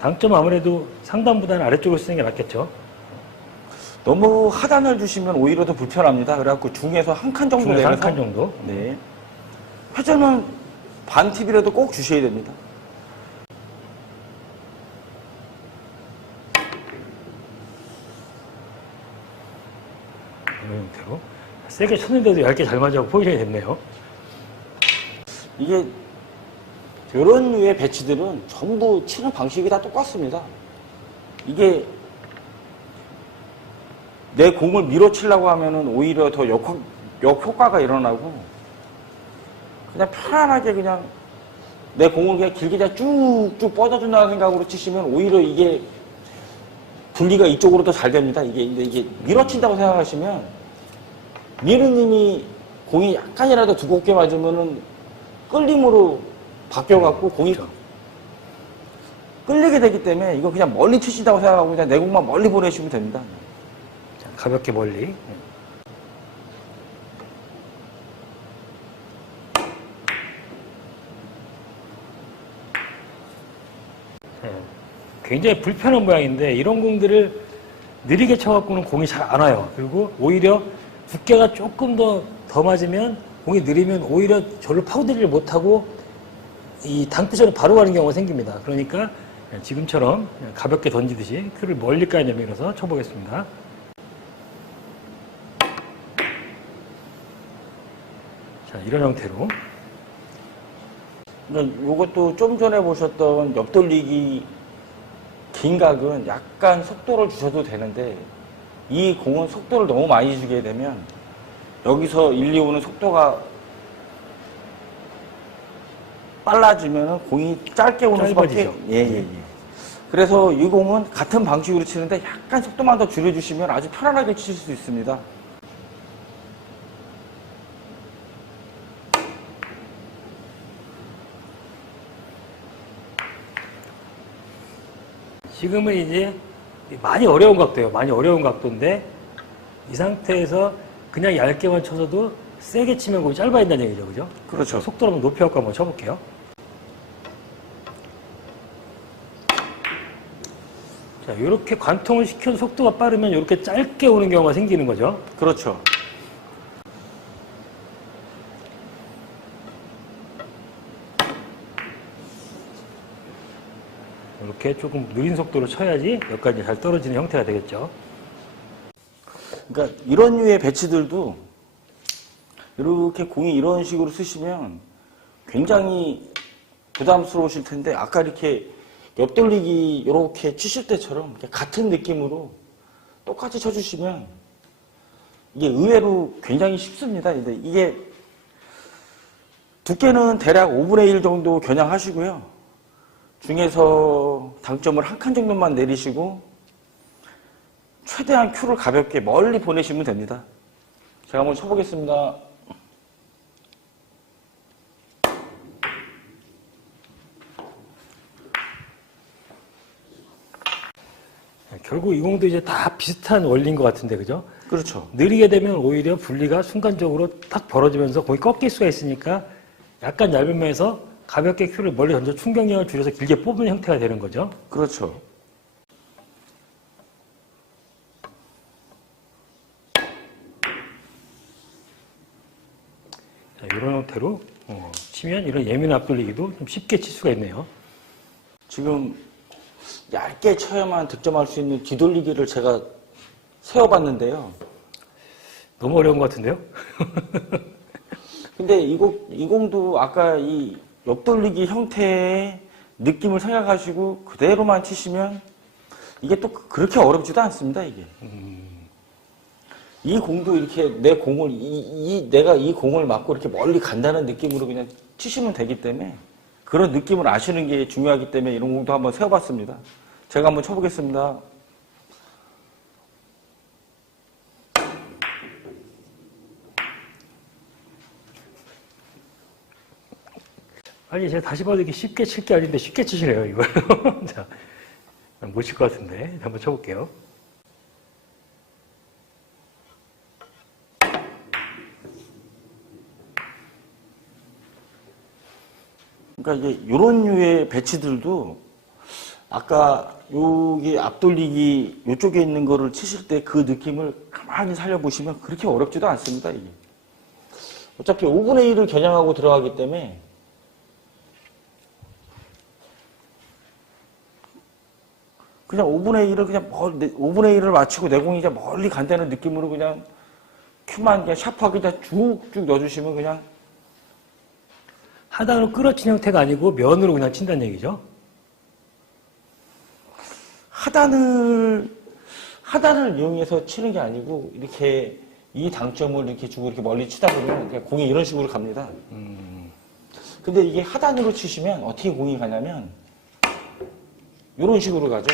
당점은 아무래도 상단보다는 아래쪽으로 쓰는 게 낫겠죠. 너무 하단을 주시면 오히려 더 불편합니다. 그래갖고 중에서 한 칸 정도 중에서 내면서 한 칸 정도. 네. 회전은 반 팁이라도 꼭 주셔야 됩니다. 이런 형태로 세게 쳤는데도 얇게 잘 맞아 포지션이 됐네요. 이게 이런 류의 배치들은 전부 치는 방식이 다 똑같습니다. 이게 내 공을 밀어치려고 하면은 오히려 더 역효과가 일어나고 그냥 편안하게 그냥 내 공을 그냥 길게 그냥 쭉쭉 뻗어준다는 생각으로 치시면 오히려 이게 분리가 이쪽으로 더 잘 됩니다. 이게 밀어친다고 생각하시면 미르님이 공이 약간이라도 두껍게 맞으면은 끌림으로 바뀌어갖고 공이 끌리게 되기 때문에 이거 그냥 멀리 치신다고 생각하고 그냥 내 공만 멀리 보내시면 됩니다. 자, 가볍게 멀리. 네. 굉장히 불편한 모양인데 이런 공들을 느리게 쳐갖고는 공이 잘 안 와요. 그리고 오히려 두께가 조금 더 맞으면 공이 느리면 오히려 저를 파고들지를 못하고 이 당투전에 바로 가는 경우가 생깁니다. 그러니까 지금처럼 가볍게 던지듯이 큐를 멀리까지 내밀어서 쳐보겠습니다. 자, 이런 형태로. 이것도 좀 전에 보셨던 옆돌리기 긴 각은 약간 속도를 주셔도 되는데 이 공은 속도를 너무 많이 주게 되면 여기서 1, 2, 5는 속도가 빨라지면 공이 짧게 오는 수밖에. 짧아지죠. 예. 그래서 이 공은 같은 방식으로 치는데 약간 속도만 더 줄여주시면 아주 편안하게 치실 수 있습니다. 지금은 이제 많이 어려운 각도예요. 많이 어려운 각도인데 이 상태에서 그냥 얇게만 쳐서도 세게 치면 공이 짧아진다는 얘기죠. 그죠? 그렇죠. 속도를 한번 높여갖고 한번 쳐볼게요. 자, 이렇게 관통을 시켜도 속도가 빠르면 이렇게 짧게 오는 경우가 생기는 거죠. 그렇죠. 이렇게 조금 느린 속도로 쳐야지 여기까지 잘 떨어지는 형태가 되겠죠. 그러니까 이런 류의 배치들도 이렇게 공이 이런 식으로 쓰시면 굉장히 부담스러우실 텐데 아까 이렇게 옆돌리기 이렇게 치실 때처럼 이렇게 같은 느낌으로 똑같이 쳐주시면 이게 의외로 굉장히 쉽습니다. 근데 이게 두께는 대략 5분의 1 정도 겨냥하시고요. 중에서 당점을 한 칸 정도만 내리시고 최대한 큐를 가볍게 멀리 보내시면 됩니다. 제가 한번 쳐보겠습니다. 결국 이 공도 이제 다 비슷한 원리인 것 같은데, 그죠? 그렇죠. 느리게 되면 오히려 분리가 순간적으로 탁 벌어지면서 공이 꺾일 수가 있으니까 약간 얇은 면에서 가볍게 큐를 멀리 던져 충격력을 줄여서 길게 뽑는 형태가 되는 거죠. 그렇죠. 자, 이런 형태로 치면 이런 예민한 앞돌리기도 좀 쉽게 칠 수가 있네요. 지금 얇게 쳐야만 득점할 수 있는 뒤돌리기를 제가 세워봤는데요. 너무 어려운 것 같은데요? 근데 이 공도 아까 이 옆돌리기 형태의 느낌을 생각하시고 그대로만 치시면 이게 또 그렇게 어렵지도 않습니다, 이게. 이 공도 이렇게 내 공을, 내가 이 공을 맞고 이렇게 멀리 간다는 느낌으로 그냥 치시면 되기 때문에 그런 느낌을 아시는 게 중요하기 때문에 이런 공도 한번 세워봤습니다. 제가 한번 쳐보겠습니다. 아니, 제가 다시 봐도 이렇게 쉽게 칠 게 아닌데 쉽게 치시네요, 이걸. 자, 못 칠 것 같은데. 한번 쳐볼게요. 그러니까 이제 이런 류의 배치들도 아까 여기 앞돌리기 이쪽에 있는 거를 치실 때 그 느낌을 가만히 살려보시면 그렇게 어렵지도 않습니다, 이게. 어차피 5분의 1을 겨냥하고 들어가기 때문에 그냥 5분의 1을 그냥 5분의 1을 맞추고 내공이 이제 멀리 간다는 느낌으로 그냥 큐만 그냥 샤프하게 그냥 쭉쭉 넣어주시면 그냥 하단으로 끌어친 형태가 아니고 면으로 그냥 친다는 얘기죠. 하단을 이용해서 치는 게 아니고 이렇게 이 당점을 이렇게 주고 이렇게 멀리 치다 보면 그냥 공이 이런 식으로 갑니다. 근데 이게 하단으로 치시면 어떻게 공이 가냐면 이런 식으로 가죠.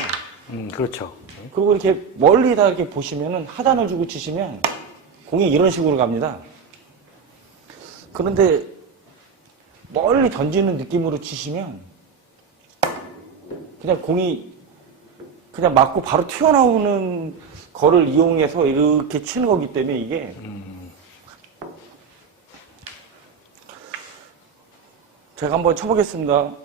그렇죠. 그리고 이렇게 멀리다 이렇게 보시면은 하단을 주고 치시면 공이 이런 식으로 갑니다. 그런데 멀리 던지는 느낌으로 치시면 그냥 공이 그냥 맞고 바로 튀어나오는 거를 이용해서 이렇게 치는 거기 때문에 이게 제가 한번 쳐보겠습니다.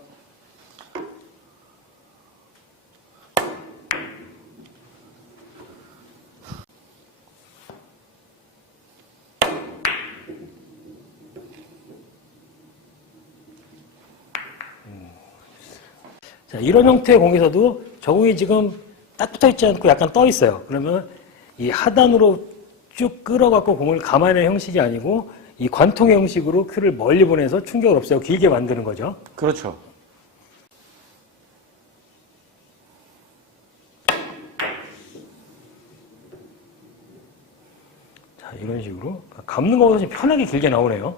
자, 이런 형태의 공에서도 저 공이 지금 딱 붙어 있지 않고 약간 떠 있어요. 그러면 이 하단으로 쭉 끌어갖고 공을 감아내는 형식이 아니고 이 관통의 형식으로 큐를 멀리 보내서 충격을 없애고 길게 만드는 거죠. 그렇죠. 자, 이런 식으로 감는 것보다 좀 편하게 길게 나오네요.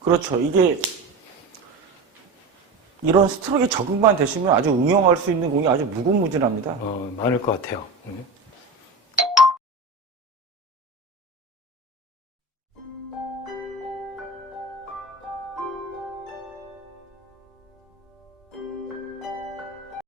그렇죠. 이게 이런 스트로크에 적응만 되시면 아주 응용할 수 있는 공이 아주 무궁무진합니다. 많을 것 같아요.